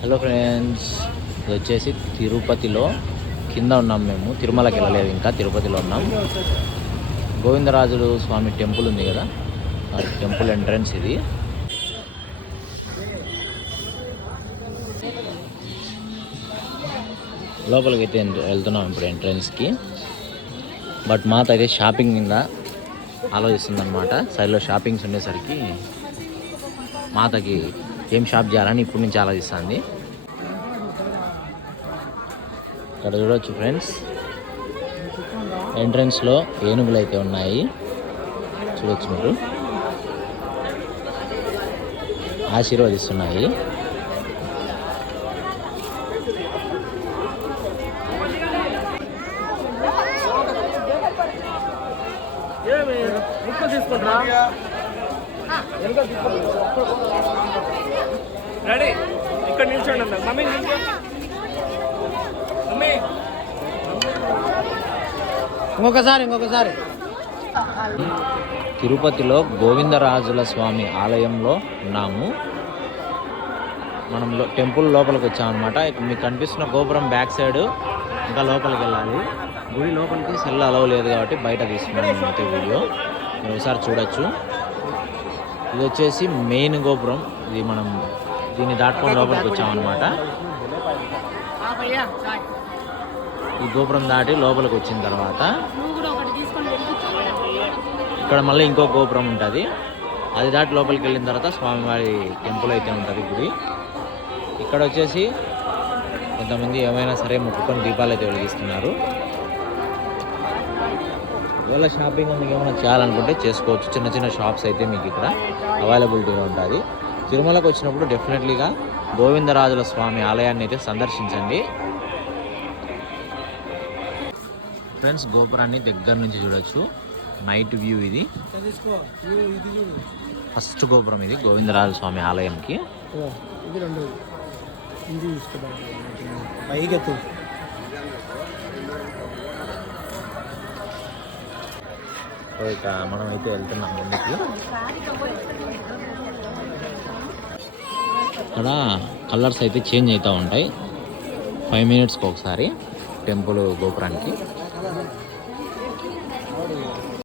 Hello friends ఇది వచ్చేసి తిరుపతిలో కింద ఉన్నాం మేము. తిరుమలకి వెళ్ళలేదు ఇంకా తిరుపతిలో ఉన్నాం. గోవిందరాజులు స్వామి టెంపుల్ ఉంది కదా? ఆ టెంపుల్ ఎంట్రన్స్ ఇది. లోపలికి అయితే వెళ్తున్నాం ఇప్పుడు ఎంట్రన్స్కి. బట్ మాత అయితే షాపింగ్ మీద ఆలోచిస్తుంది అనమాట సైడ్లో షాపింగ్స్ ఉండేసరికి మాతకి ఏం షాప్ చేయాలని ఇప్పుడు నుంచి ఆలోచిస్తుంది. ఇక్కడ చూడొచ్చు ఫ్రెండ్స్. ఎంట్రన్స్లో ఏనుగులు అయితే ఉన్నాయి. చూడొచ్చు మీరు. ఆశీర్వదిస్తున్నాయి. రెడీ. ఇక్కడ నిల్చోండి అన్నారు మమ్మీ నిల్చో. మమ్మీ. ఇంకొకసారి ఇంకొకసారి. తిరుపతిలో గోవిందరాజుల స్వామి ఆలయంలో ఉన్నాము. మనం లో- టెంపుల్ లోపలికి వచ్చామన్నమాట ఇక్కడ మీకు కనిపిస్తున్న గోపురం బ్యాక్ సైడ్ ఇంకా లోపలికి వెళ్ళాలి. గుడి లోపలికి సెల్ అలవ్ లేదు కాబట్టి బయట తీసుకున్నాను నేనైతే వీడియో. మీరు ఒకసారి చూడొచ్చు. ఇది వచ్చేసి మెయిన్ గోపురం. ఇది మనం దీన్ని దాటుకొని లోపలికి వచ్చామన్నమాట. ఈ గోపురం దాటి లోపలికి వచ్చిన తర్వాత ఇక్కడ మళ్ళీ ఇంకో గోపురం ఉంటుంది. అది దాటి లోపలికి వెళ్ళిన తర్వాత స్వామివారి టెంపుల్ అయితే ఉంటుంది గుడి. ఇక్కడ వచ్చేసి కొంతమంది ఏమైనా సరే మొక్కుకొని దీపాలు అయితే వెలిగిస్తున్నారు. ఒకవేళ షాపింగ్ మీకు ఏమైనా చేయాలనుకుంటే చేసుకోవచ్చు. చిన్న చిన్న షాప్స్ అయితే మీకు ఇక్కడ అవైలబిలిటీగా ఉంటుంది తిరుమలకు వచ్చినప్పుడు డెఫినెట్లీగా గోవిందరాజుల స్వామి ఆలయాన్ని అయితే సందర్శించండి. ఫ్రెండ్స్ గోపురాన్ని దగ్గర నుంచి చూడొచ్చు. నైట్ వ్యూ ఇది. ఫస్ట్ గోపురం ఇది గోవిందరాజు స్వామి ఆలయంకి. ఇది రెండు ఇది ఇష్టపడ పైకి సో ఇక మనం అయితే వెళ్తున్నాం ముందుకి ఇక్కడ కలర్స్ అయితే చేంజ్ అవుతూ ఉంటాయి. ఫైవ్ మినిట్స్కి ఒకసారి టెంపుల్ గోపురానికి.